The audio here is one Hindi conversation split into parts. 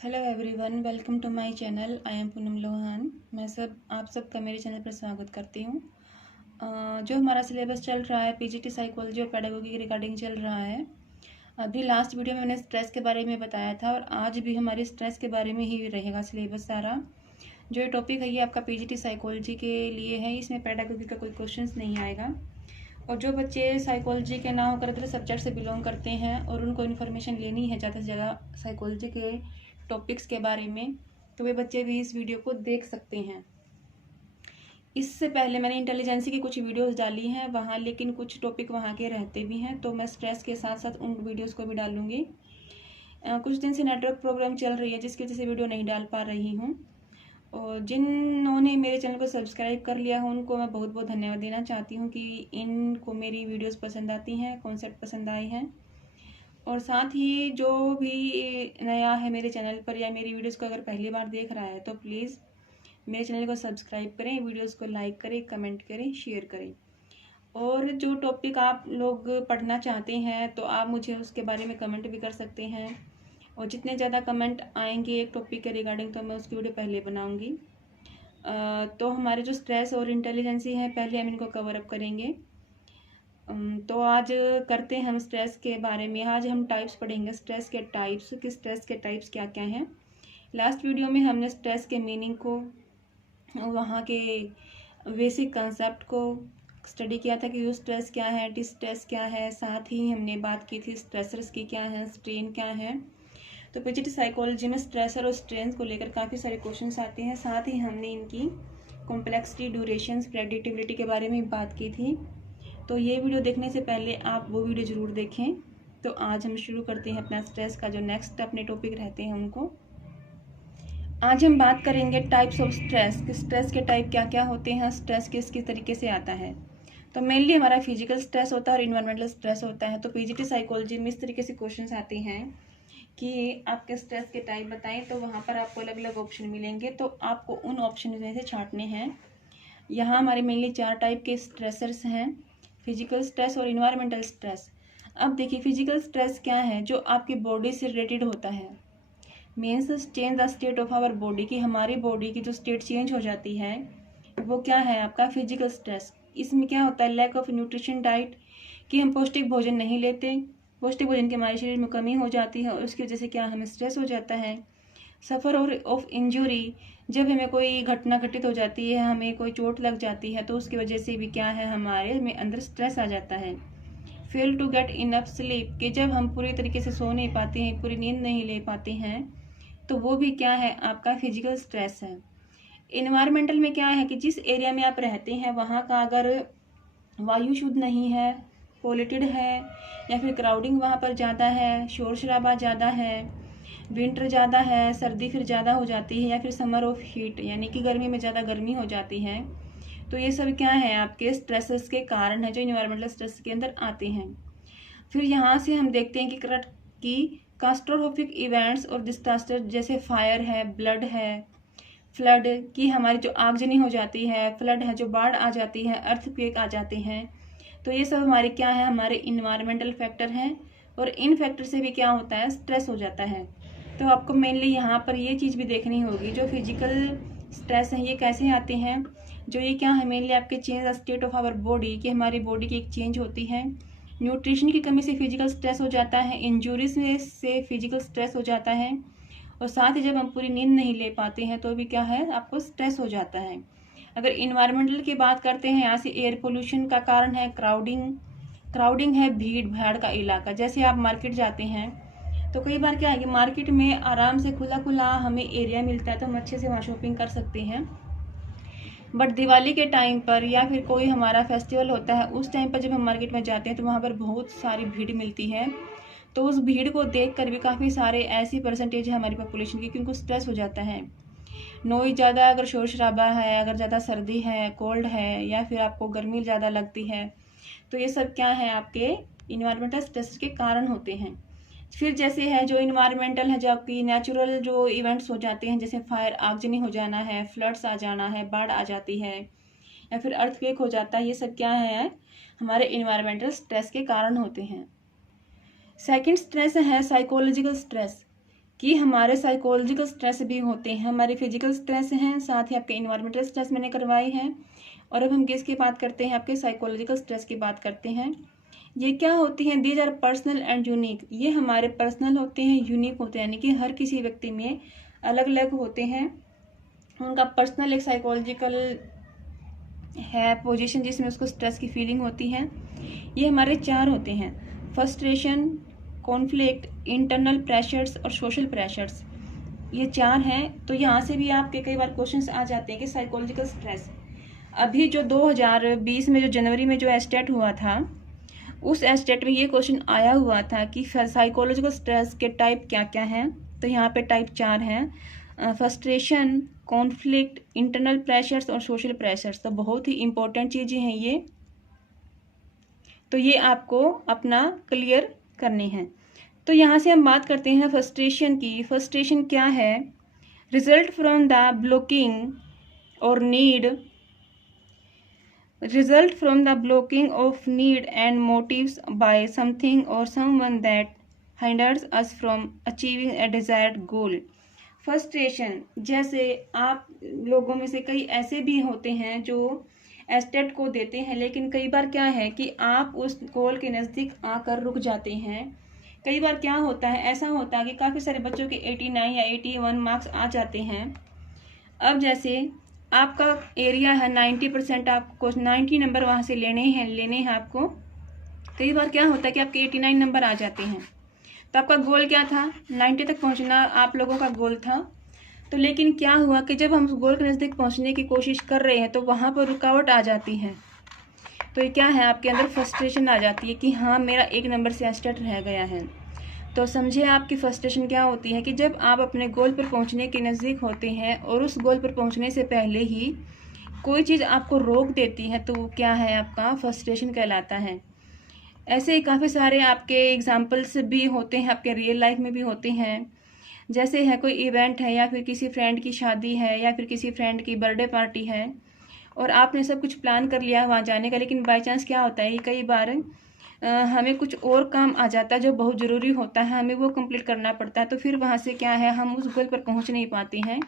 Hello everyone, welcome to my channel. I am Poonam Lohan. मैं आप सबका मेरे चैनल पर स्वागत करती हूँ। जो हमारा सिलेबस चल रहा है पीजीटी साइकोलॉजी और पेडागोगी के रिगार्डिंग चल रहा है। अभी लास्ट वीडियो में मैंने स्ट्रेस के बारे में बताया था और आज भी हमारी स्ट्रेस के बारे में ही रहेगा सिलेबस सारा। जो ये टॉपिक है ये आपका पीजीटी साइकोलॉजी के लिए है, इसमें पेडागोगी का कोई क्वेश्चन नहीं आएगा। और जो बच्चे साइकोलॉजी के ना होकर अदर सब्जेक्ट से बिलोंग करते हैं और उनको इन्फॉर्मेशन लेनी है ज़्यादा से ज़्यादा साइकोलॉजी के टॉपिक्स के बारे में, तो वे बच्चे भी इस वीडियो को देख सकते हैं। इससे पहले मैंने इंटेलिजेंसी की कुछ वीडियोस डाली हैं वहाँ, लेकिन कुछ टॉपिक वहाँ के रहते भी हैं, तो मैं स्ट्रेस के साथ साथ उन वीडियोस को भी डालूंगी। कुछ दिन से नेटवर्क प्रॉब्लम चल रही है जिसकी वजह से वीडियो नहीं डाल पा रही हूँ। और जिन्होंने मेरे चैनल को सब्सक्राइब कर लिया है उनको मैं बहुत बहुत धन्यवाद देना चाहती हूँ कि इनको मेरी वीडियोस पसंद आती हैं, कॉन्सेप्ट पसंद आए हैं। और साथ ही जो भी नया है मेरे चैनल पर या मेरी वीडियोस को अगर पहली बार देख रहा है तो प्लीज़ मेरे चैनल को सब्सक्राइब करें, वीडियोस को लाइक करें, कमेंट करें, शेयर करें। और जो टॉपिक आप लोग पढ़ना चाहते हैं तो आप मुझे उसके बारे में कमेंट भी कर सकते हैं। और जितने ज़्यादा कमेंट आएंगे एक टॉपिक के रिगार्डिंग तो मैं उसकी वीडियो पहले बनाऊँगी। तो हमारे जो स्ट्रेस और इंटेलिजेंसी है पहले हम इनको कवर अप करेंगे। तो आज करते हैं हम स्ट्रेस के बारे में। आज हम टाइप्स पढ़ेंगे, स्ट्रेस के टाइप्स कि स्ट्रेस के टाइप्स क्या क्या हैं। लास्ट वीडियो में हमने स्ट्रेस के मीनिंग को, वहाँ के बेसिक कंसेप्ट को स्टडी किया था कि स्ट्रेस क्या है, डिस्ट्रेस क्या है। साथ ही हमने बात की थी स्ट्रेसर्स की क्या है, स्ट्रेन क्या है। तो पीजीटी साइकोलॉजी में स्ट्रेसर और स्ट्रेन को लेकर काफ़ी सारे क्वेश्चंस आते हैं। साथ ही हमने इनकी कॉम्प्लेक्सिटी, ड्यूरेशंस, प्रेडिक्टिबिलिटी के बारे में बात की थी। तो ये वीडियो देखने से पहले आप वो वीडियो ज़रूर देखें। तो आज हम शुरू करते हैं अपना स्ट्रेस का जो नेक्स्ट अपने टॉपिक रहते हैं उनको। आज हम बात करेंगे टाइप्स ऑफ स्ट्रेस कि स्ट्रेस के टाइप क्या क्या होते हैं, स्ट्रेस किस किस तरीके से आता है। तो मेनली हमारा फिजिकल स्ट्रेस होता है और इन्वायरमेंटल स्ट्रेस होता है। तो पीजीटी साइकोलॉजी में इस तरीके से क्वेश्चन आते हैं कि आपके स्ट्रेस के टाइप बताएं, तो वहाँ पर आपको अलग अलग ऑप्शन मिलेंगे, तो आपको उन ऑप्शन में से छांटने हैं। यहाँ हमारे मेनली 4 टाइप के स्ट्रेसर्स हैं, फिजिकल स्ट्रेस और इन्वायरमेंटल स्ट्रेस। अब देखिए फिजिकल स्ट्रेस क्या है, जो आपकी बॉडी से रिलेटेड होता है। Means change the state of our body, की हमारी बॉडी की जो स्टेट चेंज हो जाती है वो क्या है आपका फिजिकल स्ट्रेस। इसमें क्या होता है, लैक ऑफ न्यूट्रिशन डाइट, कि हम पौष्टिक भोजन नहीं लेते, पौष्टिक भोजन की हमारे शरीर में कमी हो जाती है और उसकी वजह से क्या हमें स्ट्रेस हो जाता है। सफ़र और ऑफ इंजरी, जब हमें कोई घटना घटित हो जाती है, हमें कोई चोट लग जाती है तो उसकी वजह से भी क्या है हमारे में अंदर स्ट्रेस आ जाता है। Fail to get enough sleep, कि जब हम पूरी तरीके से सो नहीं पाते हैं, पूरी नींद नहीं ले पाते हैं, तो वो भी क्या है आपका फिजिकल स्ट्रेस है। इन्वायरमेंटल में क्या है कि जिस एरिया में आप रहते हैं वहाँ का अगर वायु शुद्ध नहीं है, पॉल्यूटेड है, या फिर क्राउडिंग वहाँ पर ज़्यादा है, शोर शराबा ज़्यादा है, विंटर ज़्यादा है, सर्दी फिर ज़्यादा हो जाती है, या फिर समर ऑफ हीट यानी कि गर्मी में ज़्यादा गर्मी हो जाती है, तो ये सब क्या है आपके स्ट्रेसेस के कारण है जो इन्वायरमेंटल स्ट्रेस के अंदर आते हैं। फिर यहाँ से हम देखते हैं कि कास्ट्रोफिक इवेंट्स और डिजास्टर जैसे फायर है, ब्लड है, फ्लड की हमारी जो आगजनी हो जाती है, फ्लड है जो बाढ़ आ जाती है, अर्थक्वेक आ जाते हैं, तो ये सब हमारे क्या है हमारे इन्वायरमेंटल फैक्टर हैं। और इन फैक्टर से भी क्या होता है स्ट्रेस हो जाता है। तो आपको मेनली यहाँ पर ये चीज़ भी देखनी होगी, जो फिजिकल स्ट्रेस हैं ये कैसे आते हैं। जो ये क्या है मेनली आपके change the state of our body, कि हमारी बॉडी की एक चेंज होती है। न्यूट्रिशन की कमी से फिजिकल स्ट्रेस हो जाता है, इंजरीज से फिजिकल स्ट्रेस हो जाता है, और साथ ही जब हम पूरी नींद नहीं ले पाते हैं तो भी क्या है आपको स्ट्रेस हो जाता है। अगर इन्वायरमेंटल की बात करते हैं, यहाँ से एयर पोल्यूशन का कारण है क्राउडिंग है, भीड़ भाड़ का इलाका। जैसे आप मार्केट जाते हैं तो कई बार क्या है कि मार्केट में आराम से खुला खुला हमें एरिया मिलता है तो हम अच्छे से वहाँ शॉपिंग कर सकते हैं। बट दिवाली के टाइम पर या फिर कोई हमारा फेस्टिवल होता है उस टाइम पर जब हम मार्केट में जाते हैं तो वहाँ पर बहुत सारी भीड़ मिलती है। तो उस भीड़ को देख कर भी काफ़ी सारे ऐसी परसेंटेज है हमारी पॉपुलेशन की कि उनको स्ट्रेस हो जाता है। नॉइज ज़्यादा, अगर शोर शराबा है, अगर ज़्यादा सर्दी है, कोल्ड है, या फिर आपको गर्मी ज़्यादा लगती है, तो ये सब क्या है आपके इन्वायरमेंटल स्ट्रेस के कारण होते हैं। फिर जैसे है जो इन्वायरमेंटल है, जो आपकी नेचुरल जो इवेंट्स हो जाते हैं, जैसे फायर आगजनी हो जाना है, फ्लड्स आ जाना है, बाढ़ आ जाती है, या फिर अर्थक्वेक हो जाता है, ये सब क्या है हमारे इन्वायरमेंटल स्ट्रेस के कारण होते हैं। सेकंड स्ट्रेस है साइकोलॉजिकल स्ट्रेस, कि हमारे साइकोलॉजिकल स्ट्रेस भी होते हैं, हमारे फिजिकल स्ट्रेस हैं, साथ ही आपके इन्वायरमेंटल स्ट्रेस मैंने करवाई है। और अब हम किसकी बात करते हैं, आपके साइकोलॉजिकल स्ट्रेस की बात करते हैं। ये क्या होती हैं, these are personal and unique. ये हमारे पर्सनल होते हैं, यूनिक होते हैं, यानी कि हर किसी व्यक्ति में अलग अलग होते हैं। उनका पर्सनल एक साइकोलॉजिकल है पोजीशन जिसमें उसको स्ट्रेस की फीलिंग होती है। ये हमारे 4 होते हैं, फ्रस्ट्रेशन, कॉन्फ्लिक्ट, इंटरनल प्रेशर्स और सोशल प्रेशर्स। ये 4 हैं। तो यहाँ से भी आपके कई बार क्वेश्चंस आ जाते हैं कि साइकोलॉजिकल स्ट्रेस, अभी जो 2020 में जो जनवरी में जो एस्टेट हुआ था, उस एस्टेट में ये क्वेश्चन आया हुआ था कि साइकोलॉजिकल स्ट्रेस के टाइप क्या क्या हैं। तो यहाँ पे टाइप 4 हैं, फ्रस्ट्रेशन, कॉन्फ्लिक्ट, इंटरनल प्रेशर्स और सोशल प्रेशर्स। तो बहुत ही इंपॉर्टेंट चीज़ें हैं ये, तो ये आपको अपना क्लियर करनी है। तो यहाँ से हम बात करते हैं फ्रस्ट्रेशन की। फ्रस्ट्रेशन क्या है, रिजल्ट फ्रॉम द ब्लॉकिंग और need, result from the blocking of need and motives by something or someone that hinders us from achieving a desired goal। frustration, जैसे आप लोगों में से कई ऐसे भी होते हैं जो एस्टेट को देते हैं, लेकिन कई बार क्या है कि आप उस गोल के नज़दीक आकर रुक जाते हैं। कई बार क्या होता है, ऐसा होता है कि काफ़ी सारे बच्चों के 89 या 81 मार्क्स आ जाते हैं। अब जैसे आपका एरिया है 90%, आपको 90 नंबर वहाँ से लेने हैं आपको। कई बार क्या होता है कि आपके 89 नंबर आ जाते हैं, तो आपका गोल क्या था, 90 तक पहुँचना आप लोगों का गोल था। तो लेकिन क्या हुआ कि जब हम उस गोल के नज़दीक पहुँचने की कोशिश कर रहे हैं तो वहाँ पर रुकावट आ जाती है। तो ये क्या है, आपके अंदर फ्रस्ट्रेशन आ जाती है कि हाँ मेरा 1 नंबर से एस्टेट रह गया है। तो समझिए आपकी फ्रस्ट्रेशन क्या होती है कि जब आप अपने गोल पर पहुंचने के नज़दीक होते हैं और उस गोल पर पहुंचने से पहले ही कोई चीज़ आपको रोक देती है, तो वो क्या है, आपका फ्रस्ट्रेशन कहलाता है। ऐसे ही काफ़ी सारे आपके एग्जाम्पल्स भी होते हैं, आपके रियल लाइफ में भी होते हैं। जैसे है कोई इवेंट है या फिर किसी फ्रेंड की शादी है या फिर किसी फ्रेंड की बर्थडे पार्टी है और आपने सब कुछ प्लान कर लिया वहाँ जाने का, लेकिन बाई चांस क्या होता है कि कई बार हमें कुछ और काम आ जाता है जो बहुत ज़रूरी होता है, हमें वो कंप्लीट करना पड़ता है। तो फिर वहाँ से क्या है, हम उस गोल पर पहुँच नहीं पाते हैं।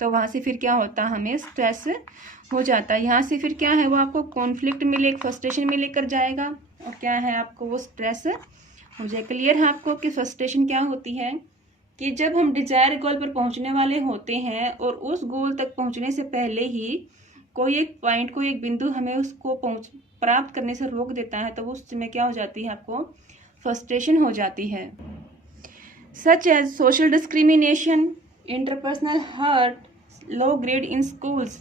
तो वहाँ से फिर क्या होता है, हमें स्ट्रेस हो जाता है। यहाँ से फिर क्या है, वो आपको कॉन्फ्लिक्ट में ले, फ्रस्ट्रेशन में लेकर जाएगा और क्या है, आपको वो स्ट्रेस हो जाए। क्लियर है आपको कि फ्रस्ट्रेशन क्या होती है, कि जब हम डिजायर गोल पर पहुँचने वाले होते हैं और उस गोल तक पहुँचने से पहले ही कोई एक पॉइंट, कोई एक बिंदु हमें उसको प्राप्त करने से रोक देता है, तो उस समय क्या हो जाती है, आपको फ्रस्ट्रेशन हो जाती है। Such as social discrimination, interpersonal hurt, low grade in schools.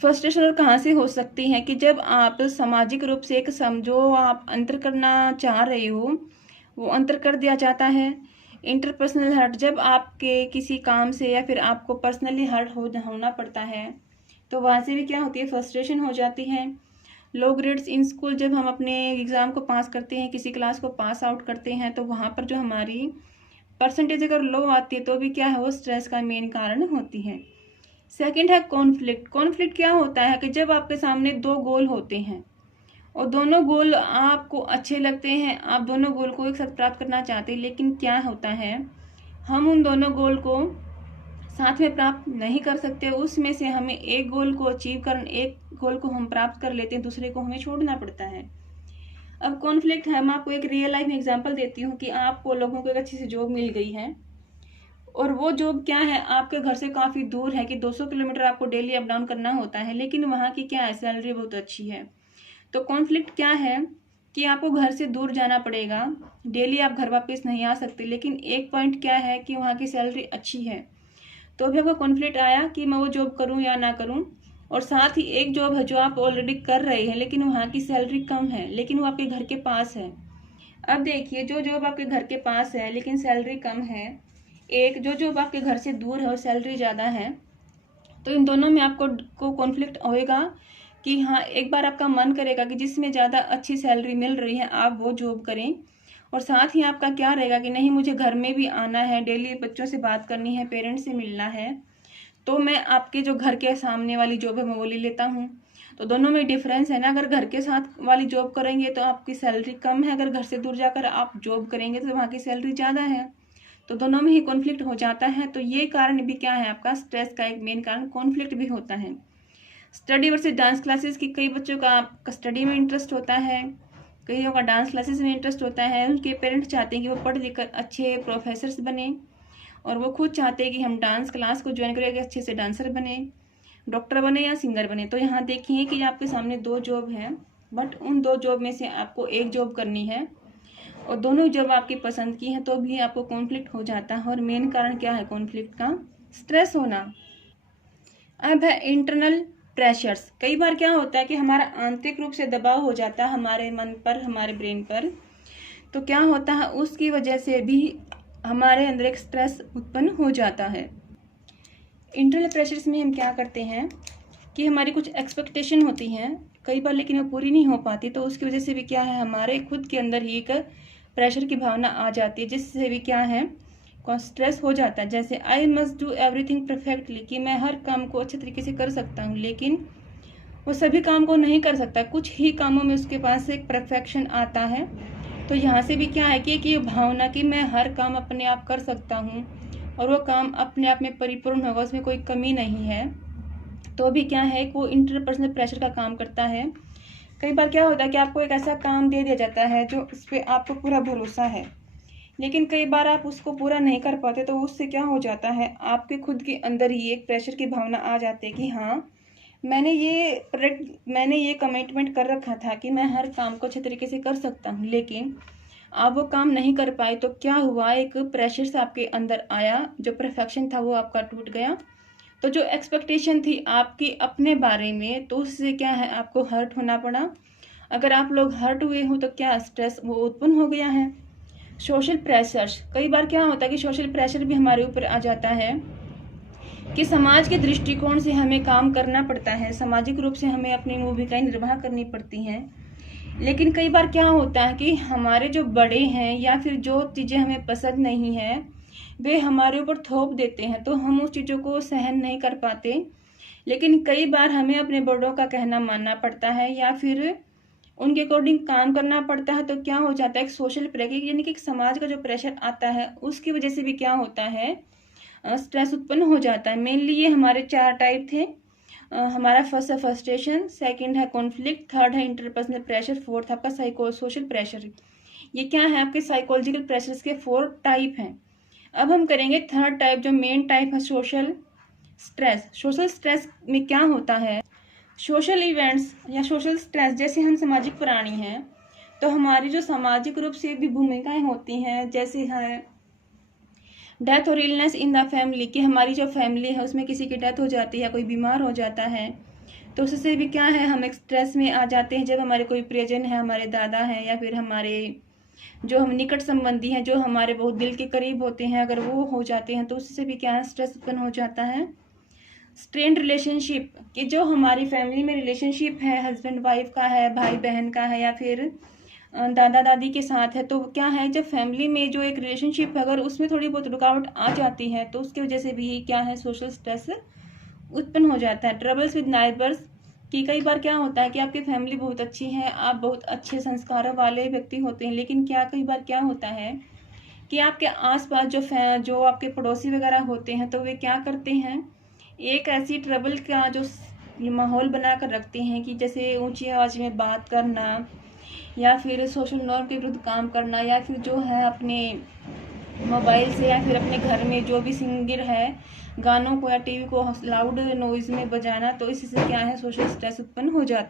Frustration कहाँ से हो सकती है कि जब आप सामाजिक रूप से एक जो आप अंतर करना चाह रहे हो वो अंतर कर दिया जाता है। इंटरपर्सनल हर्ट, जब आपके किसी काम से या फिर आपको पर्सनली हर्ट होना पड़ता है, तो वहाँ से भी क्या होती है, फ्रस्ट्रेशन हो जाती है। लो ग्रेड्स इन स्कूल, जब हम अपने एग्ज़ाम को पास करते हैं, किसी क्लास को पास आउट करते हैं, तो वहाँ पर जो हमारी परसेंटेज अगर लो आती है तो भी क्या है, वो स्ट्रेस का मेन कारण होती है। सेकंड है कॉन्फ्लिक्ट। कॉन्फ्लिक्ट क्या होता है कि जब आपके सामने 2 गोल होते हैं और दोनों गोल आपको अच्छे लगते हैं, आप दोनों गोल को एक साथ प्राप्त करना चाहते हैं, लेकिन क्या होता है, हम उन दोनों गोल को साथ में प्राप्त नहीं कर सकते। उसमें से हमें एक गोल को एक गोल को हम प्राप्त कर लेते हैं, दूसरे को हमें छोड़ना पड़ता है। अब कॉन्फ्लिक्ट है, मैं आपको एक रियल लाइफ में एग्जांपल देती हूँ कि आपको लोगों को एक अच्छी सी जॉब मिल गई है और वो जॉब क्या है, आपके घर से काफ़ी दूर है कि 200 किलोमीटर आपको डेली अप डाउन करना होता है, लेकिन वहाँ की क्या है, सैलरी बहुत अच्छी है। तो कॉन्फ्लिक्ट क्या है कि आपको घर से दूर जाना पड़ेगा, डेली आप घर वापस नहीं आ सकते, लेकिन एक पॉइंट क्या है कि वहाँ की सैलरी अच्छी है। तो अभी आपको कॉन्फ्लिक्ट आया कि मैं वो जॉब करूं या ना करूं, और साथ ही एक जॉब है जो आप ऑलरेडी कर रहे हैं लेकिन वहाँ की सैलरी कम है, लेकिन वो आपके घर के पास है। अब देखिए, जो जॉब आपके घर के पास है लेकिन सैलरी कम है, एक जो जॉब आपके घर से दूर है और सैलरी ज़्यादा है, तो इन दोनों में आपको कॉन्फ्लिक्ट होएगा कि हाँ, एक बार आपका मन करेगा कि जिसमें ज़्यादा अच्छी सैलरी मिल रही है आप वो जॉब करें, और साथ ही आपका क्या रहेगा कि नहीं, मुझे घर में भी आना है, डेली बच्चों से बात करनी है, पेरेंट्स से मिलना है, तो मैं आपके जो घर के सामने वाली जॉब है मैं वो ले लेता हूँ। तो दोनों में डिफरेंस है ना, अगर घर के साथ वाली जॉब करेंगे तो आपकी सैलरी कम है, अगर घर से दूर जाकर आप जॉब करेंगे तो वहाँ की सैलरी ज़्यादा है। तो दोनों में ही कॉन्फ्लिक्ट हो जाता है। तो ये कारण भी क्या है, आपका स्ट्रेस का एक मेन कारण कॉन्फ्लिक्ट भी होता है। स्टडी वर्सेस डांस क्लासेस की, कई बच्चों का स्टडी में इंटरेस्ट होता है, कईयों का डांस क्लासेस में इंटरेस्ट होता है। उनके पेरेंट्स चाहते हैं कि वो पढ़ लिख कर अच्छे प्रोफेसर्स बने, और वो खुद चाहते हैं कि हम डांस क्लास को ज्वाइन करके अच्छे से डांसर बने, डॉक्टर बने या सिंगर बने। तो यहाँ देखिए कि आपके सामने 2 जॉब हैं, बट उन 2 जॉब में से आपको एक जॉब करनी है, और दोनों जॉब आपकी पसंद की है, तो भी आपको कॉन्फ्लिक्ट हो जाता है। और मेन कारण क्या है कॉन्फ्लिक्ट का, स्ट्रेस होना। अब है इंटरनल प्रेशर्स। कई बार क्या होता है कि हमारा आंतरिक रूप से दबाव हो जाता है हमारे मन पर, हमारे ब्रेन पर। तो क्या होता है, उसकी वजह से भी हमारे अंदर एक स्ट्रेस उत्पन्न हो जाता है। इंटरनल प्रेशर्स में हम क्या करते हैं कि हमारी कुछ एक्सपेक्टेशन होती हैं कई बार, लेकिन वो पूरी नहीं हो पाती। तो उसकी वजह से भी क्या है, हमारे खुद के अंदर ही एक प्रेशर की भावना आ जाती है, जिससे भी क्या है स्ट्रेस हो जाता है। जैसे I must do everything perfectly, कि मैं हर काम को अच्छे तरीके से कर सकता हूँ, लेकिन वो सभी काम को नहीं कर सकता। कुछ ही कामों में उसके पास एक परफेक्शन आता है। तो यहाँ से भी क्या है कि ये भावना कि मैं हर काम अपने आप कर सकता हूँ और वो काम अपने आप में परिपूर्ण होगा, उसमें कोई कमी नहीं है, तो भी क्या है वो इंटरपर्सनल प्रेशर का काम करता है। कई बार क्या होता है कि आपको एक ऐसा काम दे दिया जाता है जो उस पर आपको पूरा भरोसा है, लेकिन कई बार आप उसको पूरा नहीं कर पाते। तो उससे क्या हो जाता है, आपके खुद के अंदर ही एक प्रेशर की भावना आ जाती है कि हाँ, मैंने ये कमिटमेंट कर रखा था कि मैं हर काम को अच्छे तरीके से कर सकता हूँ, लेकिन आप वो काम नहीं कर पाए। तो क्या हुआ, एक प्रेशर से आपके अंदर आया, जो परफेक्शन था वो आपका टूट गया। तो जो एक्सपेक्टेशन थी आपकी अपने बारे में, तो उससे क्या है आपको हर्ट होना पड़ा। अगर आप लोग हर्ट हुए हो तो क्या स्ट्रेस वो उत्पन्न हो गया है। सोशल प्रेशर्स, कई बार क्या होता है कि सोशल प्रेशर भी हमारे ऊपर आ जाता है कि समाज के दृष्टिकोण से हमें काम करना पड़ता है, सामाजिक रूप से हमें अपनी भूमिकाएं निर्वाह करनी पड़ती हैं। लेकिन कई बार क्या होता है कि हमारे जो बड़े हैं या फिर जो चीज़ें हमें पसंद नहीं है वे हमारे ऊपर थोप देते हैं, तो हम उस चीज़ों को सहन नहीं कर पाते। लेकिन कई बार हमें अपने बड़ों का कहना मानना पड़ता है या फिर उनके अकॉर्डिंग काम करना पड़ता है। तो क्या हो जाता है, एक सोशल प्रेशर यानी कि समाज का जो प्रेशर आता है उसकी वजह से भी क्या होता है, स्ट्रेस उत्पन्न हो जाता है। मेनली ये हमारे 4 टाइप थे। हमारा फर्स्ट है फ्रस्ट्रेशन, सेकंड है कॉन्फ्लिक्ट, थर्ड है इंटरपर्सनल प्रेशर, फोर्थ आपका सोशल प्रेशर। ये क्या है, आपके साइकोलॉजिकल प्रेशर्स के 4 टाइप हैं। अब हम करेंगे थर्ड टाइप, जो मेन टाइप है सोशल स्ट्रेस। सोशल स्ट्रेस में क्या होता है, सोशल इवेंट्स या सोशल स्ट्रेस, जैसे हम सामाजिक प्राणी हैं तो हमारी जो सामाजिक रूप से भी भूमिकाएं होती हैं, जैसे है डेथ और इलनेस इन द फैमिली, कि हमारी जो फैमिली है उसमें किसी की डेथ हो जाती है, कोई बीमार हो जाता है, तो उससे भी क्या है हम एक स्ट्रेस में आ जाते हैं। जब हमारे कोई प्रियजन है, हमारे दादा हैं या फिर हमारे जो हम निकट संबंधी हैं, जो हमारे बहुत दिल के करीब होते हैं, अगर वो हो जाते हैं तो उससे भी क्या है स्ट्रेस उत्पन्न हो जाता है। स्ट्रेन्ड रिलेशनशिप, कि जो हमारी फैमिली में रिलेशनशिप है, हस्बैंड वाइफ का है, भाई बहन का है या फिर दादा दादी के साथ है, तो क्या है जब फैमिली में जो एक रिलेशनशिप है अगर उसमें थोड़ी बहुत रुकावट आ जाती है तो उसकी वजह से भी क्या है सोशल स्ट्रेस उत्पन्न हो जाता है। ट्रबल्स विद नाइबर्स, कि कई बार क्या होता है कि आपकी फैमिली बहुत अच्छी है, आप बहुत अच्छे संस्कारों वाले व्यक्ति होते हैं, लेकिन कई बार क्या होता है कि आपके आसपास जो आपके पड़ोसी वगैरह होते हैं तो वे क्या करते हैं, एक ऐसी ट्रबल का जो माहौल बना कर रखते हैं कि जैसे ऊंची आवाज़ में बात करना या फिर सोशल नॉर्म के विरुद्ध काम करना, या फिर जो है अपने मोबाइल से या फिर अपने घर में जो भी सिंगर है गानों को या टीवी को लाउड नॉइज में बजाना, तो इससे क्या है सोशल स्ट्रेस उत्पन्न हो जाता है।